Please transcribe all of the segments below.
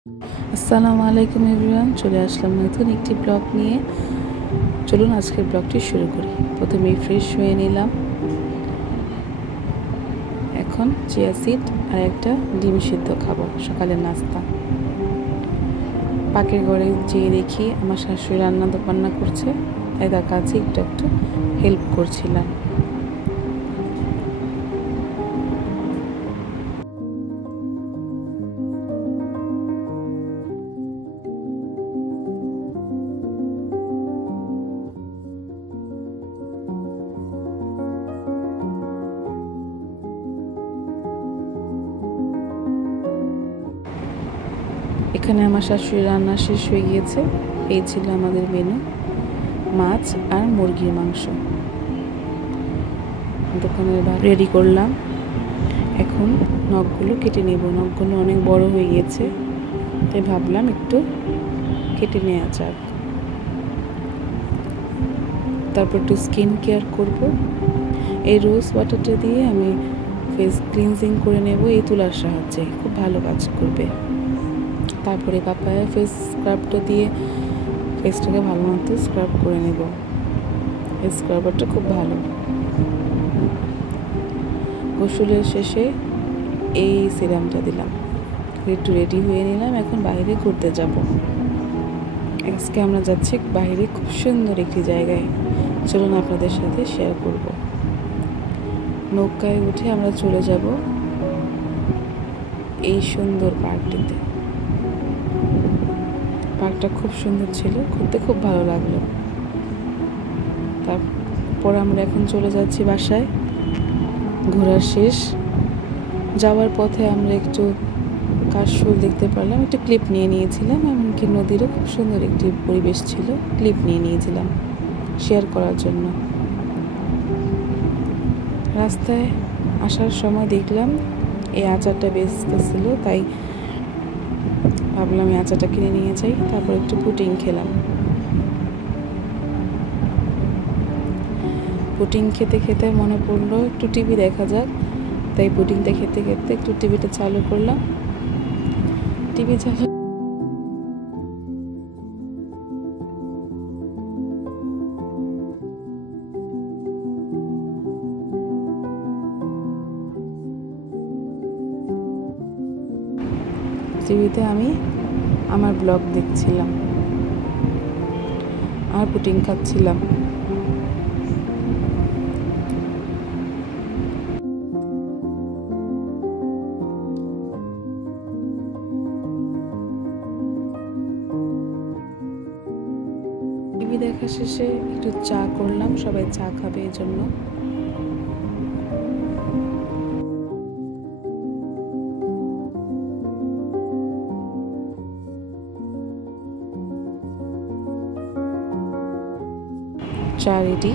আসসালামু আলাইকুম এভরিওয়ান, চলে আসলাম নতুন একটি ব্লগ নিয়ে। চলুন আজকের ব্লগটি শুরু করি। প্রথমেই ফ্রেশ হয়ে নিলাম। এখন চিয়া সিড আর একটা ডিম সিদ্ধ খাবো, সকালের নাস্তা। পাকের ঘরে যেয়ে দেখি আমার শাশুড়ি রান্না করছে, তাই তার কাছে একটু হেল্প করছিলাম। এখানে আমার শাশুড়ি রান্না শেষ হয়ে গিয়েছে। এই ছিল আমাদের মেনু, মাছ আর মুরগির মাংস। দোকানের রেডি করলাম। এখন নখগুলো কেটে নেব। নখগুলো অনেক বড় হয়ে গিয়েছে, তাই ভাবলাম একটু কেটে নেওয়া যাক। তারপর একটু স্কিন কেয়ার করব। এই রোজ ওয়াটারটা দিয়ে আমি ফেস ক্লিনজিং করে নেব এই তুলার সাহায্যে, খুব ভালো কাজ করবে। তারপরে পাপায়া ফেস স্ক্রাবটা দিয়ে ফেসটাকে ভালো মতো স্ক্রাব করে নেব। এই স্ক্রাবারটা খুব ভালো। গোসলের শেষে এই সিরামটা দিলাম। একটু রেডি হয়ে নিলাম। এখন বাইরে ঘুরতে যাব। আজকে আমরা যাচ্ছি বাইরে, খুব সুন্দর একটি জায়গায়। চলুন আপনাদের সাথে শেয়ার করব। নৌকায় উঠে আমরা চলে যাব এই সুন্দর পার্কটিতে। পার্কটা খুব সুন্দর ছিল, ঘুরতে খুব ভালো লাগলো। তারপর আমরা এখন চলে যাচ্ছি বাসায়। ঘোরা শেষ। যাওয়ার পথে আমরা একটু কাশফুল দেখতে পারলাম, একটু ক্লিপ নিয়ে নিয়েছিলাম। এমনকি নদীরও খুব সুন্দর একটি পরিবেশ ছিল, ক্লিপ নিয়ে নিয়েছিলাম শেয়ার করার জন্য। রাস্তায় আসার সময় দেখলাম এই আচারটা বেচতেছিল, তাই ভাবলাম এই আচারটা কিনে নিয়ে যাই। তারপর একটু পুডিং খেলাম। পুডিং খেতে খেতে মনে পড়লো একটু টিভি দেখা যাক, তাই পুডিংটা খেতে খেতে একটু টিভিটা চালু করলাম। টিভি চালু টিভিতে আমি আমার ব্লগ দেখছিলাম আর পুডিং খাচ্ছিলাম। টিভি দেখা শেষে একটু চা করলাম, সবাই চা খাবে এই জন্য। চা রেডি।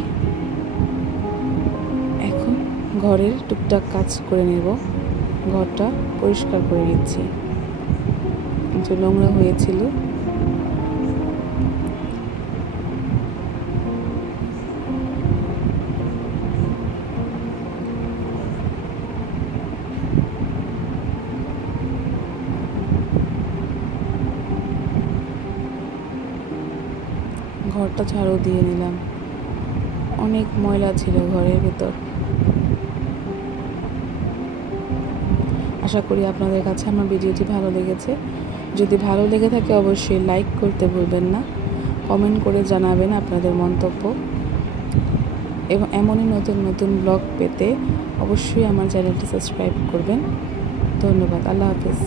এখন ঘরের টুকটাক কাজ করে নেব। ঘরটা পরিষ্কার করে নিচ্ছি, যে নোংরা হয়েছিল। ঘরটা ঝাড়ু দিয়ে নিলাম। অনেক ময়লা ছিল ঘরের ভেতর। আশা করি আপনাদের কাছে আমার ভিডিওটি ভালো লেগেছে। যদি ভালো লেগে থাকে অবশ্যই লাইক করতে ভুলবেন না। কমেন্ট করে জানাবেন আপনাদের মন্তব্য। এবং এমনই নতুন নতুন ব্লগ পেতে অবশ্যই আমার চ্যানেলটি সাবস্ক্রাইব করবেন। ধন্যবাদ। আল্লাহ হাফেজ।